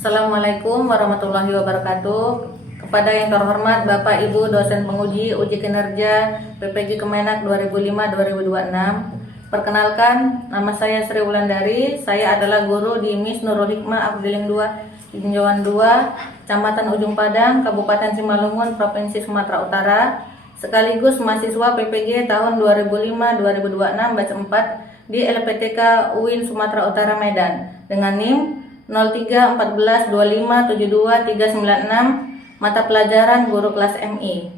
Assalamualaikum warahmatullahi wabarakatuh. Kepada yang terhormat Bapak Ibu dosen penguji uji kinerja PPG Kemenak 2005-2026. Perkenalkan, nama saya Sri Wulandari. Saya adalah guru di Miss Nurul Hikmah Afdeling 2 Tinjauan 2, Kecamatan Ujung Padang, Kabupaten Simalungun, Provinsi Sumatera Utara. Sekaligus mahasiswa PPG tahun 2005-2026 batch 4 di LPTK UIN Sumatera Utara Medan dengan NIM 0314257236, mata pelajaran guru kelas MI.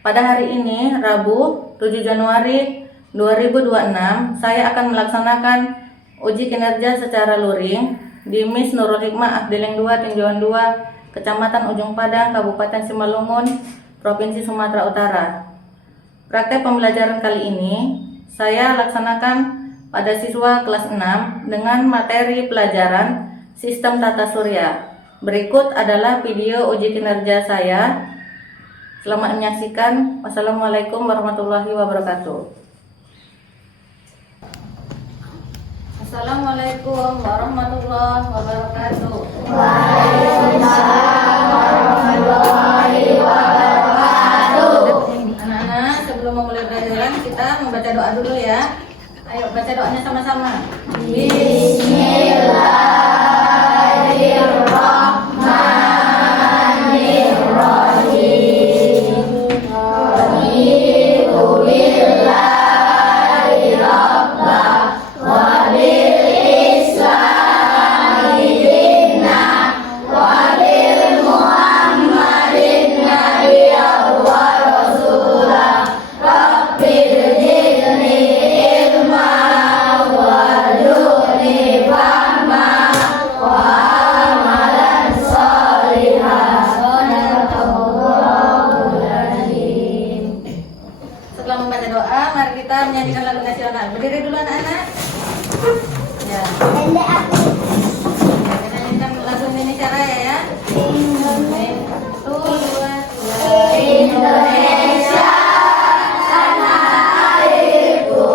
Pada hari ini, Rabu 7 Januari 2026, saya akan melaksanakan uji kinerja secara luring di Miss Nurul Hikmah Afdeling 2 Tinjauan 2, Kecamatan Ujung Padang, Kabupaten Simalungun, Provinsi Sumatera Utara. Praktek pembelajaran kali ini saya laksanakan pada siswa kelas 6 dengan materi pelajaran Sistem Tata Surya. Berikut adalah video uji kinerja saya. Selamat menyaksikan. Wassalamualaikum warahmatullahi wabarakatuh. Assalamualaikum warahmatullahi wabarakatuh. Waalaikumsalam warahmatullahi wabarakatuh. Anak-anak, sebelum memulai pelajaran kita membaca doa dulu ya. Ayo baca doanya sama-sama. Setelah membaca doa, mari kita menyanyikan lagu nasional. Berdiri dulu anak-anak. Ya. Kita nyanyikan lagu Indonesia Raya ya. Satu, dua, tiga. Indonesia, tanah airku,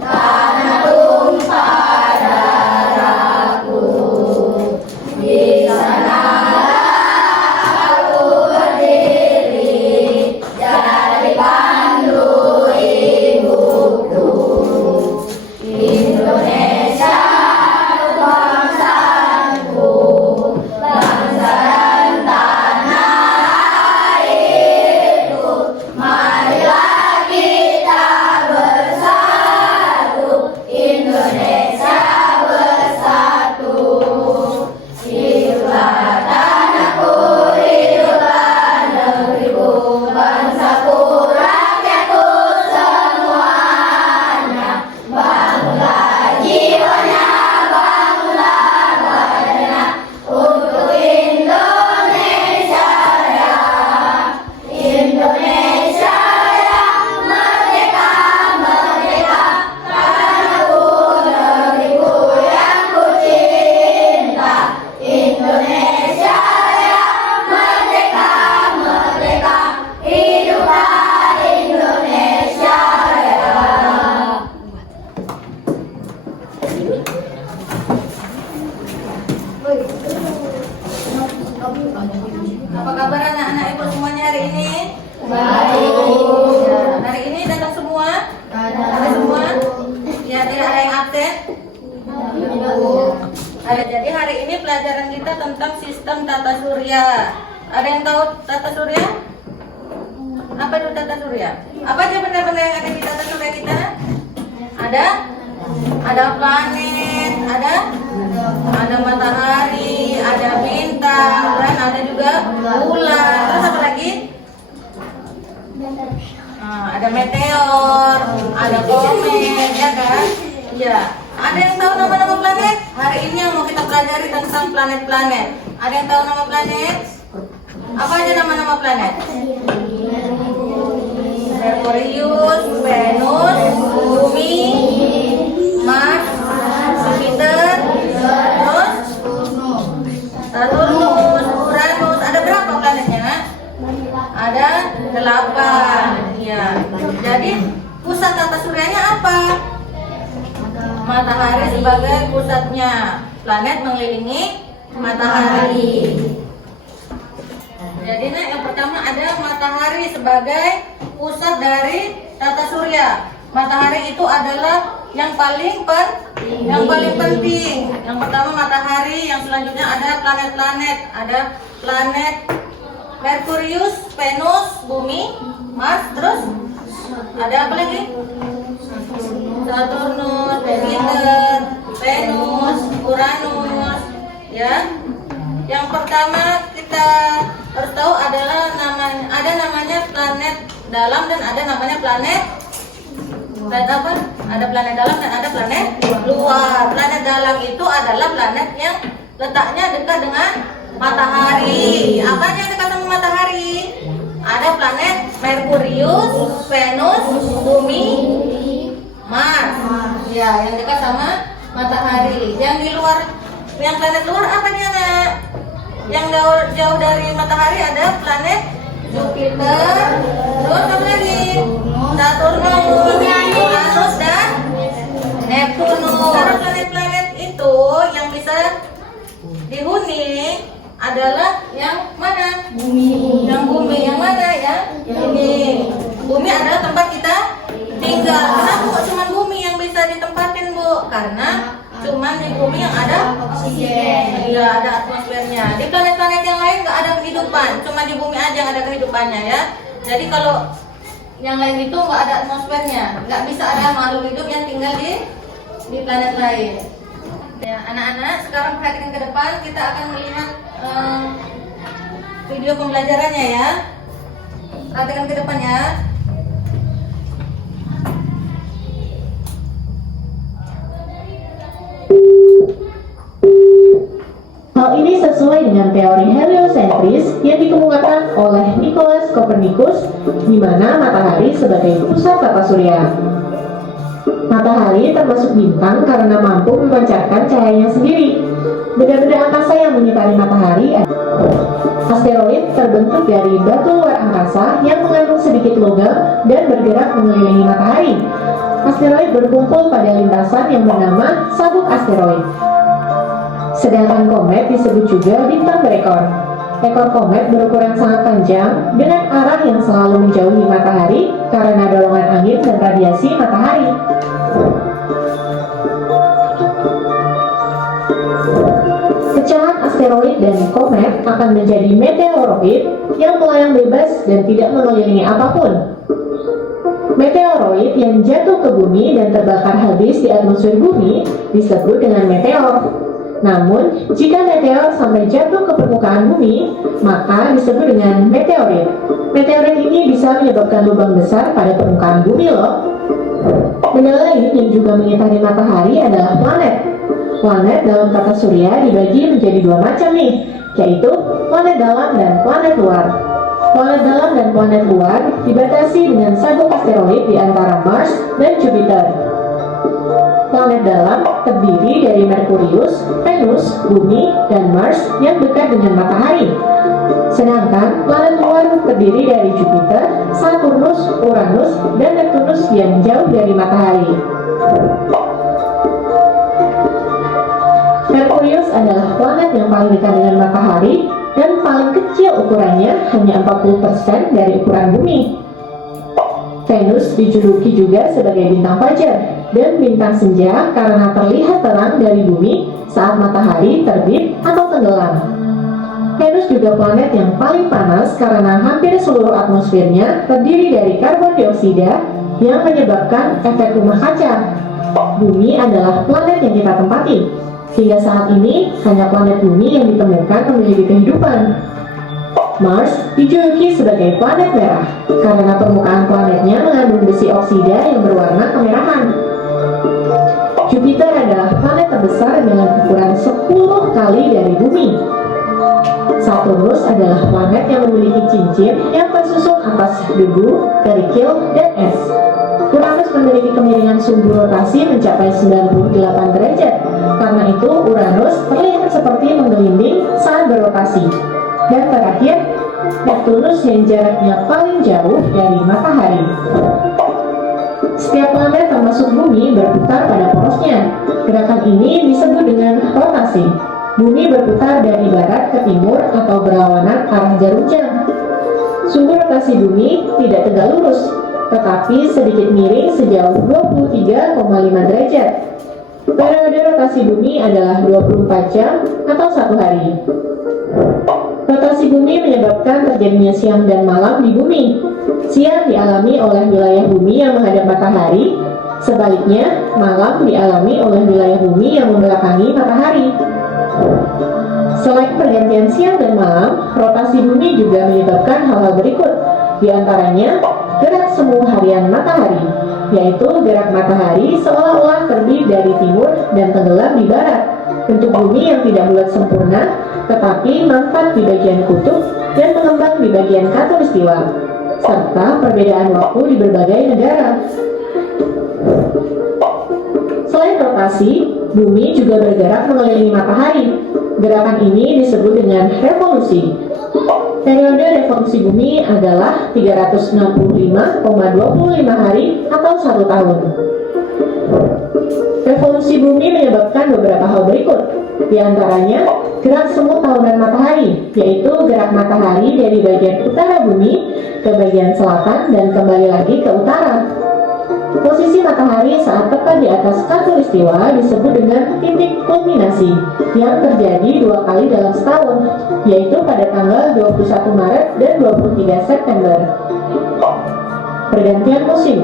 tanah tumpah darahku. Di sanalah aku berdiri, jadi pandu ibuku. Indonesia, bangsaku, bangsa dan tanah airku. Marilah kita bersatu, Indonesia bersatu. Hiduplah tanahku, hiduplah negeriku, bangsaku, rakyatku semuanya. Bangunlah jiwanya, bangunlah badannya, untuk Indonesia Raya. Indonesia Raya, merdeka, merdeka, tanahku, negeriku yang ku cinta. Indonesia Raya, merdeka, merdeka, hiduplah Indonesia Raya. Apa kabar anak-anak ibu semuanya hari ini? Baik. Ya, hari ini datang semua? Ada semua? Ya, tidak ada yang absen? Ada. Jadi hari ini pelajaran kita tentang sistem tata surya. Ada yang tahu tata surya? Apa itu tata surya? Apa aja benda-benda yang ada di tata surya kita? Ada? Ada planet, ada matahari, ada bintang, dan ada juga bulan. Terus apa lagi? Ada meteor, ada komet, ya kan? Ya. Ada yang tahu nama-nama planet? Hari ini yang mau kita pelajari tentang planet-planet. Ada yang tahu nama planet? Apa aja nama-nama planet? Merkurius, Venus, Bumi, Mars, Jupiter, terus Saturnus, Uranus. Ada berapa planetnya? Ada 8. Ya. Jadi pusat tata suryanya apa? Matahari sebagai pusatnya. Planet mengelilingi matahari. Jadi yang pertama ada matahari sebagai pusat dari tata surya. Matahari itu adalah yang paling penting. Yang pertama matahari, yang selanjutnya ada planet-planet. Ada planet Merkurius, Venus, Bumi, Mars, terus ada apa lagi? Saturnus, Jupiter, Venus, Uranus, ya. Yang pertama kita harus tahu adalah namanya planet dalam dan ada namanya planet apa? Ada planet dalam dan ada planet luar. Planet dalam itu adalah planet yang letaknya dekat dengan matahari. Apa yang dekat dengan matahari? Ada planet Merkurius, Venus, Bumi, Mars. Ya, yang dekat sama matahari. Yang di luar, yang planet luar apa nih anak? Yang jauh dari matahari ada planet Jupiter, terus apa lagi? Saturnus, Uranus dan Neptunus. Karena planet-planet itu yang bisa dihuni adalah yang mana? Bumi. Yang bumi yang mana ya? Bumi. Bumi adalah tempat kita tinggal. Kenapa cuma bumi yang bisa ditempatin, Bu? Karena cuma di bumi yang ada oksigen. Iya, ada atmosfernya. Di planet-planet yang lain nggak ada kehidupan. Cuma di bumi aja yang ada kehidupannya ya. Jadi kalau yang lain itu nggak ada atmosfernya, nggak bisa ada makhluk hidup yang tinggal di planet lain. Ya, anak-anak sekarang perhatikan ke depan, kita akan melihat video pembelajarannya ya. Perhatikan ke depan ya. Hal ini sesuai dengan teori heliosentris yang dikemukakan oleh Nicolaus Copernicus, di mana matahari sebagai pusat tata surya. Matahari termasuk bintang karena mampu memancarkan cahayanya sendiri. Benda-benda angkasa yang menyitari matahari asteroid terbentuk dari batu luar angkasa yang mengandung sedikit logam dan bergerak mengelilingi matahari. Asteroid berkumpul pada lintasan yang bernama sabuk asteroid. Sedangkan komet disebut juga bintang berekor. Ekor komet berukuran sangat panjang dengan arah yang selalu menjauhi matahari karena dorongan angin dan radiasi matahari. Pecahan asteroid dan komet akan menjadi meteoroid yang melayang bebas dan tidak mengelilingi apapun. Meteoroid yang jatuh ke bumi dan terbakar habis di atmosfer bumi disebut dengan meteor. Namun, jika meteor sampai jatuh ke permukaan bumi, maka disebut dengan meteorit. Meteorit ini bisa menyebabkan lubang besar pada permukaan bumi loh. Benda lain yang juga mengitari matahari adalah planet. Planet dalam tata surya dibagi menjadi dua macam nih, yaitu planet dalam dan planet luar. Planet dalam dan planet luar dibatasi dengan sabuk asteroid di antara Mars dan Jupiter. Planet dalam terdiri dari Merkurius, Venus, Bumi, dan Mars yang dekat dengan matahari. Sedangkan planet luar terdiri dari Jupiter, Saturnus, Uranus, dan Neptunus yang jauh dari matahari. Merkurius adalah planet yang paling dekat dengan matahari dan paling kecil ukurannya, hanya 40% dari ukuran bumi. Venus dijuluki juga sebagai bintang fajar dan bintang senja karena terlihat terang dari bumi saat matahari terbit atau tenggelam. Venus juga planet yang paling panas karena hampir seluruh atmosfernya terdiri dari karbon dioksida yang menyebabkan efek rumah kaca. Bumi adalah planet yang kita tempati. Hingga saat ini, hanya planet bumi yang ditemukan memiliki kehidupan. Mars dijuluki sebagai planet merah karena permukaan planetnya mengandung besi oksida yang berwarna kemerahan. Jupiter adalah planet terbesar dengan ukuran 10 kali dari bumi. Saturnus adalah planet yang memiliki cincin yang tersusun atas debu, kerikil, dan es. Uranus memiliki kemiringan sumbu rotasi mencapai 98 derajat. Karena itu, Uranus terlihat seperti menggelinding saat berotasi. Dan terakhir, Neptunus yang jaraknya paling jauh dari matahari. Setiap planet termasuk bumi berputar pada porosnya. Gerakan ini disebut dengan rotasi. Bumi berputar dari barat ke timur atau berlawanan arah jarum jam. Sumbu rotasi bumi tidak tegak lurus, tetapi sedikit miring sejauh 23,5 derajat. Periode rotasi bumi adalah 24 jam atau 1 hari. Rotasi bumi menyebabkan terjadinya siang dan malam di bumi. Siang dialami oleh wilayah bumi yang menghadap matahari, sebaliknya malam dialami oleh wilayah bumi yang membelakangi matahari. Selain pergantian siang dan malam, rotasi bumi juga menyebabkan hal-hal berikut, di antaranya gerak semu harian matahari, yaitu gerak matahari seolah-olah terbit dari timur dan tenggelam di barat, bentuk bumi yang tidak bulat sempurna, tetapi mampat di bagian kutub dan mengembang di bagian khatulistiwa, serta perbedaan waktu di berbagai negara. Selain rotasi, bumi juga bergerak mengelilingi matahari. Gerakan ini disebut dengan revolusi. Periode revolusi bumi adalah 365,25 hari atau 1 tahun. Revolusi bumi menyebabkan beberapa hal berikut, di antaranya gerak semu tahunan matahari, yaitu gerak matahari dari bagian utara bumi ke bagian selatan dan kembali lagi ke utara. Posisi matahari saat tepat di atas khatulistiwa disebut dengan titik kulminasi yang terjadi 2 kali dalam setahun, yaitu pada tanggal 21 Maret dan 23 September. Pergantian musim.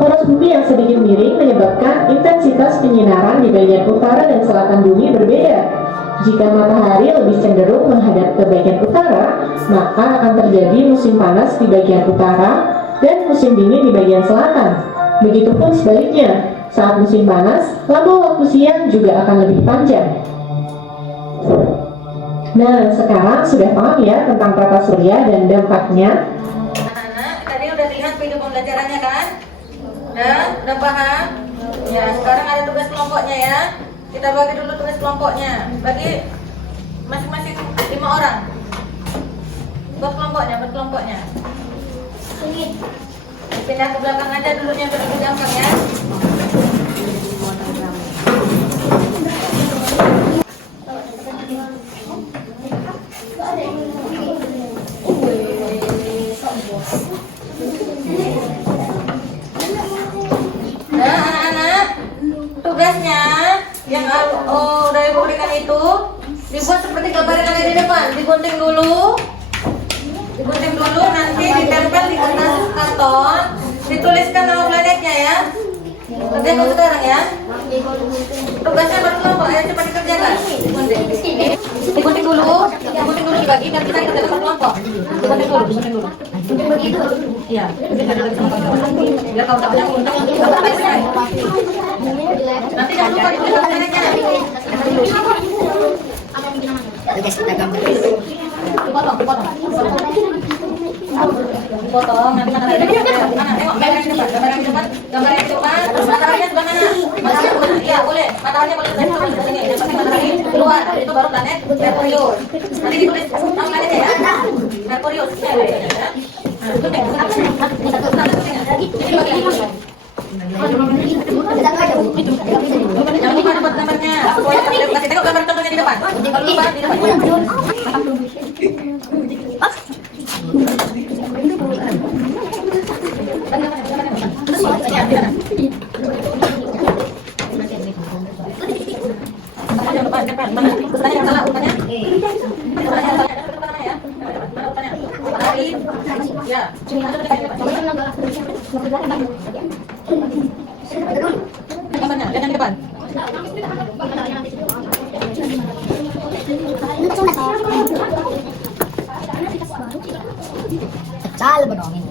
Poros bumi yang sedikit miring menyebabkan intensitas penyinaran di bagian utara dan selatan bumi berbeda. Jika matahari lebih cenderung menghadap ke bagian utara, maka akan terjadi musim panas di bagian utara dan musim dingin di bagian selatan. Begitupun sebaliknya, saat musim panas, lama waktu siang juga akan lebih panjang. Nah, sekarang sudah paham ya tentang tata surya dan dampaknya? Anak-anak, tadi udah lihat video pembelajarannya kan? Udah paham? Ya, sekarang ada tugas kelompoknya ya. Kita bagi dulu tugas kelompoknya. Bagi masing-masing 5 orang. Buat kelompoknya. Pindah ke belakang aja dulunya biar lebih gampang ya. Nah, anak-anak, tugasnya yang udah ibu berikan itu dibuat seperti gambar yang ada di depan. Digunting dulu, nanti ditempel di kertas karton, dituliskan nama planetnya ya. Kerjain dulu sekarang ya. Tugasnya berkelompok, ayo cepat dikerjakan. Digunting dulu dibagi dan kita kerjakan berkelompok. Digunting dulu. Iya. Biar kalau tak banyak gunting, nanti jangan lupa ditulis nama planetnya. Dipotong, nanti mana ada tengok gambar yang di depan, mataharinya sebelah mana? Iya boleh, mataharinya boleh dari sini, yang penting matahari keluar, itu baru planet Merkurius. Nanti ditulis nama planetnya ya, Merkurius. Jangan lupa dapat gambarnya. Kasih tengok gambar contohnya di depan. Cal bedongin.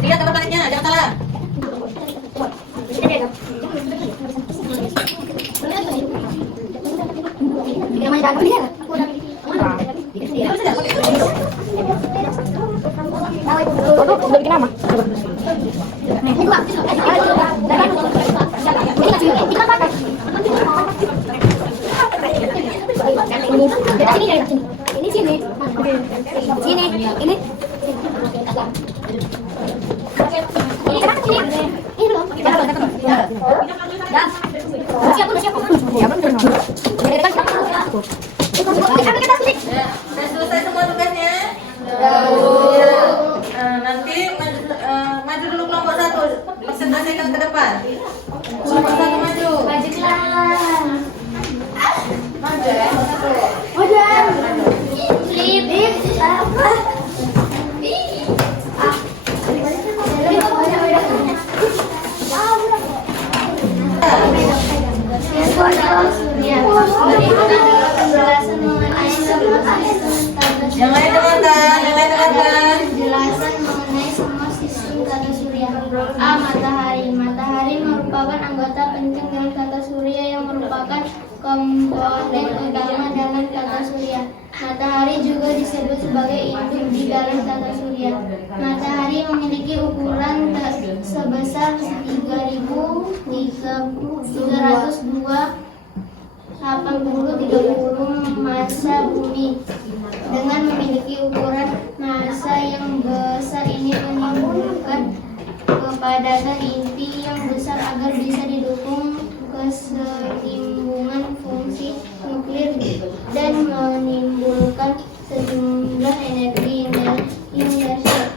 Lihat gambar planetnya, jangan salah. Udah bikin nama. Ini. Berikut adalah penjelasan mengenai semua sistem tata surya. Yang lain dengarkan. Penjelasan mengenai semua sistem tata surya. A. Matahari. Matahari merupakan anggota penting dalam tata surya yang merupakan komponen utama dalam tata surya. Matahari juga disebut sebagai induk di dalam tata surya. Matahari memiliki ukuran sebesar 3.302/80/30 massa bumi. Dengan memiliki ukuran massa yang besar ini menimbulkan kepadatan inti yang besar agar bisa didukung keseimbungan fungsi nuklir dan menimbulkan sejumlah energi inersial.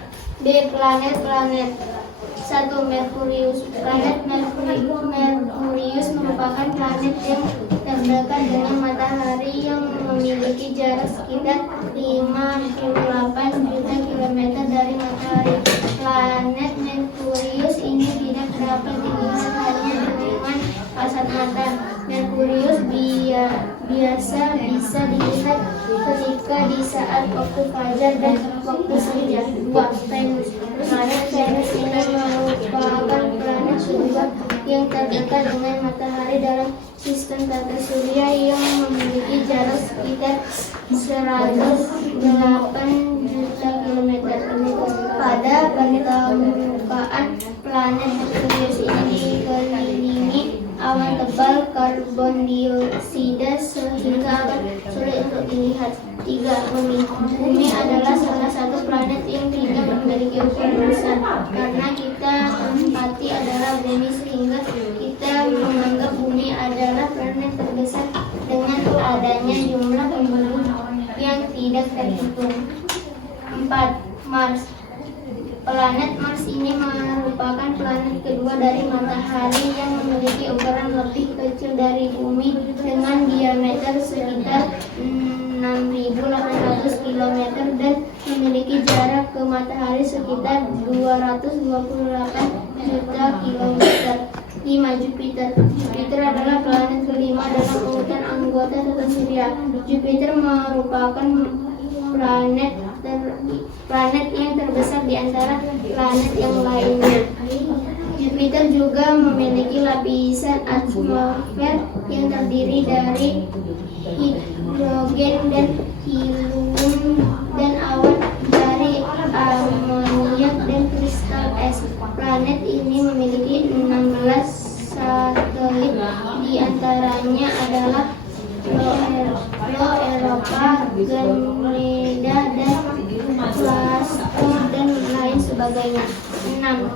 B. Planet-planet. 1. Merkurius. Planet Merkurius merupakan planet yang terdekat dengan matahari yang memiliki jarak sekitar 58 juta kilometer dari matahari. Planet Merkurius ini tidak dapat dilihat hanya dengan kasat mata. Merkurius biasa bisa dilihat ketika di saat waktu fajar dan waktu senja. 2. Venus. Planet Venus ini merupakan planet kedua yang terdekat dengan matahari dalam sistem tata surya yang memiliki jarak sekitar 108 juta kilometer. Pada permukaan planet Venus ini dikelilingi awan tebal karbon dioksida sehingga akan sulit untuk dilihat. 3. Bumi. Bumi adalah salah satu planet yang tidak memiliki ukuran besar karena kita tempati adalah bumi, sehingga kita menganggap bumi adalah planet terbesar dengan adanya jumlah penduduk yang tidak terhitung. 4. Mars. Planet Mars ini merupakan planet kedua dari matahari yang memiliki ukuran lebih kecil dari bumi dengan diameter sekitar 6.800 km dan memiliki jarak ke matahari sekitar 228 juta kilometer. 5. Jupiter. Jupiter adalah planet kelima dalam urutan anggota tata surya. Jupiter merupakan planet yang terbesar di antara planet yang lainnya. Jupiter juga memiliki lapisan atmosfer yang terdiri dari hidrogen dan helium dan awan dari amoniak dan kristal es. Planet ini memiliki 16 satelit, di antaranya adalah Lo, Eropa, Ganymede, dan Plasto dan lain sebagainya. 6.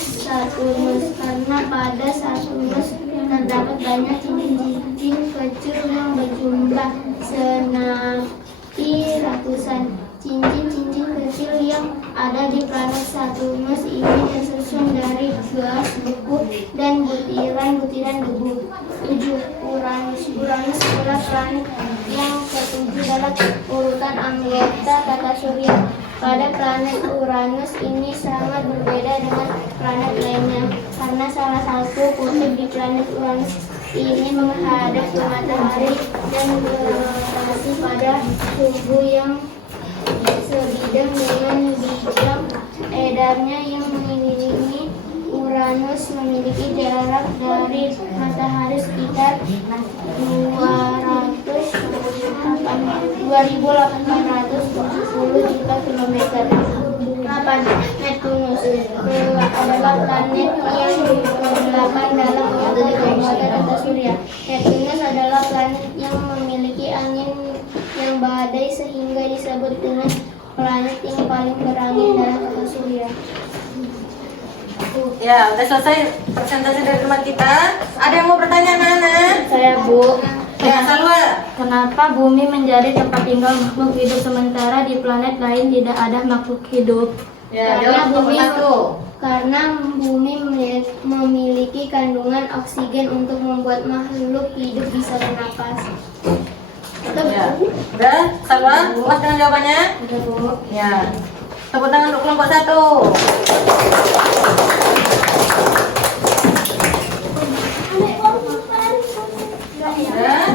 Saturnus. Karena pada Saturnus terdapat banyak cincin kecil yang berjumlah senapi ratusan. Cincin-cincin kecil yang ada di planet Saturnus ini tersusun dari gas, beku, dan butiran-butiran debu. 7. Uranus. Uranus adalah planet yang ketujuh dalam urutan anggota tata surya. Pada planet Uranus ini sangat berbeda dengan planet lainnya karena salah satu kutub di planet Uranus ini menghadap ke matahari dan berotasi pada suhu yang sebidang dengan bidang edarnya yang mengelilingi Uranus memiliki jarak dari matahari sekitar 2.810 juta kilometer. 8. Neptunus adalah planet yang ke-8 dalam anggota tata surya. Neptunus adalah planet yang memiliki angin yang badai sehingga disebut dengan planet yang paling berangin dalam tata surya. Ya, udah selesai presentasi dari teman kita. Ada yang mau bertanya, Nana? Saya Bu. Ya, Salwa. Kenapa bumi menjadi tempat tinggal makhluk hidup sementara di planet lain tidak ada makhluk hidup? Ya, jawab nomor 1. Karena bumi memiliki kandungan oksigen untuk membuat makhluk hidup bisa bernapas. Ya. Udah, Salwa, puas dengan jawabannya? Udah Bu. Ya. Tepuk tangan untuk kelompok 1. Ya.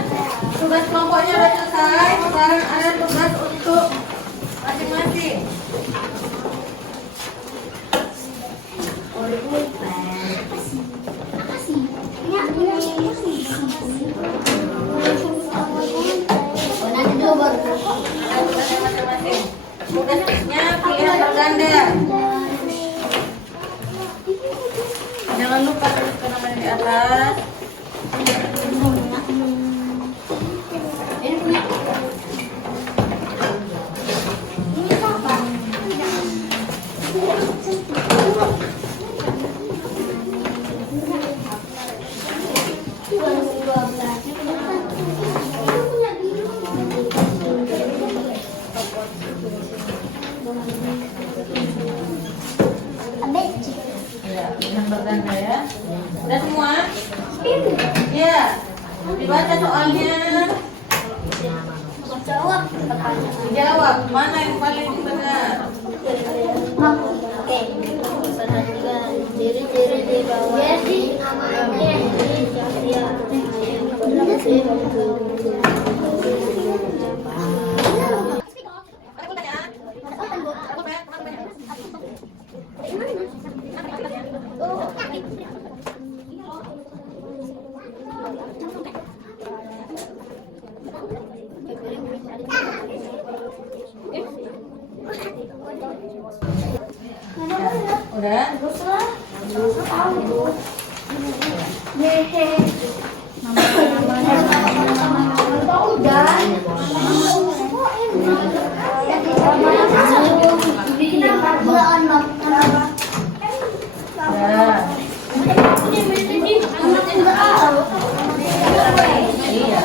Ya, yang berganda ya. Udah semua? Ya. Dibaca soalnya. Dijawab. Mana yang paling benar? Oke. Perhatikan ciri-ciri di bawah. Udah? Udah. Iya.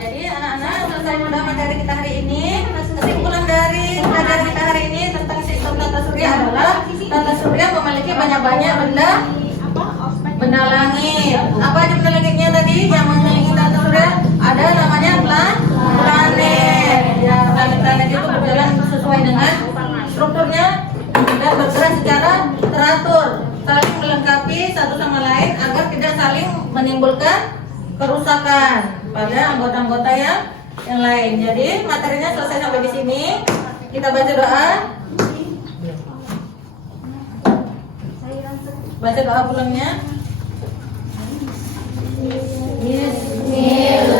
Jadi anak-anak selesai sudah materi kita hari ini. Kesimpulan dari pelajaran kita hari ini tentang sistem tata surya adalah tata surya memiliki banyak-banyak benda langit. Apa aja benda langitnya tadi yang memiliki tata surya? Ada namanya planet. Ya, planet-planet itu berjalan sesuai dengan strukturnya dan bergerak secara teratur, saling melengkapi satu sama lain agar tidak saling menimbulkan kerusakan pada anggota-anggota yang lain. Jadi materinya selesai sampai di sini. Kita baca doa. Baca doa pulangnya. Bismillah.